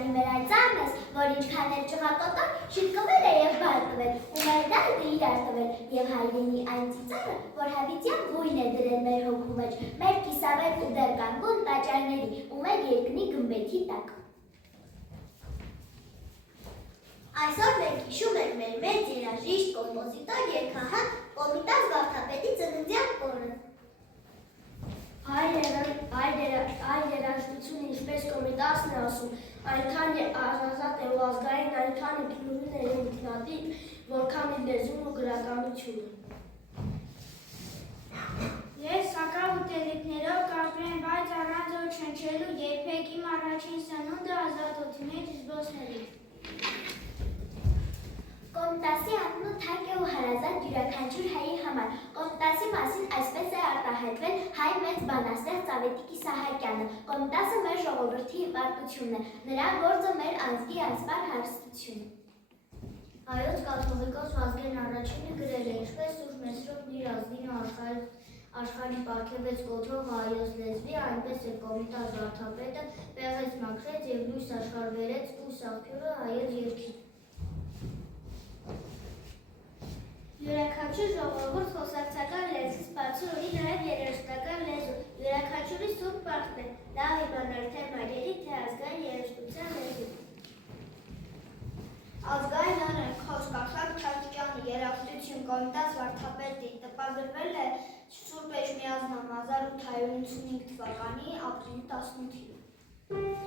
Ջանի մեր այն ծառն ես, որ ինչքան էլ ճղակոտոր, շիտկվել է և բալտվել, ու մեր դահդը իրար տվել, և հայրենի այն ծիծառը, որ հավիտյան գույն է դրել մեր հոգու մեջ, մեր կիսավեր ու դեռ կանգուն տաճարների ու մեր երկնի գմբեթի տակ։ Այսօր մենք հիշում ենք մեր մեծ երաժիշտ, կոմպոզիտոր, երգահան Կոմիտաս Վարդապետի ծննդյան օրը։ Այ երաժշտությունը, ինչպես Կոմիտասն է ասում, այնքան ազատ է ու ազգային, այնքան ինքնուրույն է ու ինքնատիպ, որքան իր լեզուն ու գրականությունը։ Ես սակավ ուտելիքներով կապրեմ, բայց առանց օր չնչելու երբեք իմ առաջին սնունդը ազատոթի մեջ զբոսնելու։ Կոմիտասի անունը թանկ է ու հարազատ յուրաքանչյուր հայի համար։ Կոմիտասի մասին այսպես է արտահայտվել հայ մեծ բանաստեղծ Ավետիք Իսահակյանը։ Կոմիտասը մեր ժողովրդի հպարտությունն է, նրա գործը մեր ազգի անսպար հարստությունը։ Հայոց կաթողիկոս Վազգեն առաջինը գրել է, ինչպես Սուրբ Մեսրոպն իր ազգին աշխարհի պարգևեց կոթող հայոց լեզվի, այնպես էլ Կոմիտաս Վարդապետը պեղեց մաքրեց և լույս աշխարհ բերեց ու սաղբյուրը հայոց երգին։ Յուրաքանչյուր ժողովուրդ խոսակցական լեզվից բացի ունի նաև երաժշտական լեզու, յուրաքանչյուրի սուրբ պարտքն է, լավ իմանալ թե մայրերի, թե ազգային երաժշտության լեզու։ Ազգային օրենք խոսք Չալչյանի երաժշտություն Կոմիտաս Վարդապետի տպագրվել է Սուրբ Էջմիածնամ 1885 թվականի ապրիլի 18-ին։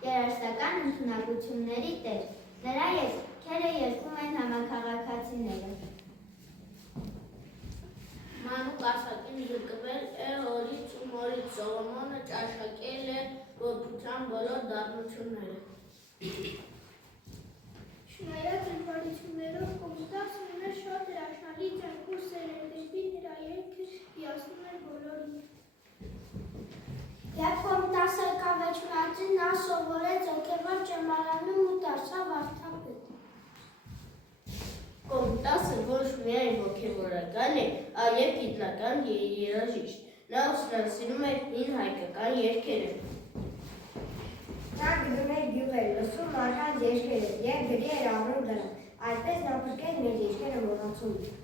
Երաժշտական ընդունակությունների տեր։ Նրա երգերը երգում են համաքաղաքացիները։ Մանուկ ասակին զրկվել է օրից ու մորից, Սողոմոնը ճաշակել է որդության բոլոր դառնությունները։ Չնայած ընդվարություններով Կոմիտասը ուներ շատ հրաշալի ձեռք ու սերեր, դեպի նրա երգը հիացնում էր բոլորին։ Երբ Կոմիտասը եկավ Էջմիածին, նա սովորեց հոգևոր ճեմարանում ու դարձավ վարդապետ։ Կոմիտասը ոչ միայն հոգևորական է, այլև գիտնական երաժիշտ։ Նա ուսումնասիրում էր հին հայկական երգերը։ Նա գնում էր գյուղեր, լսում մարդկանց երգերը և գրի էր առնում դրանք, այդպես նա փրկեց մեր երգերը մոռացումից։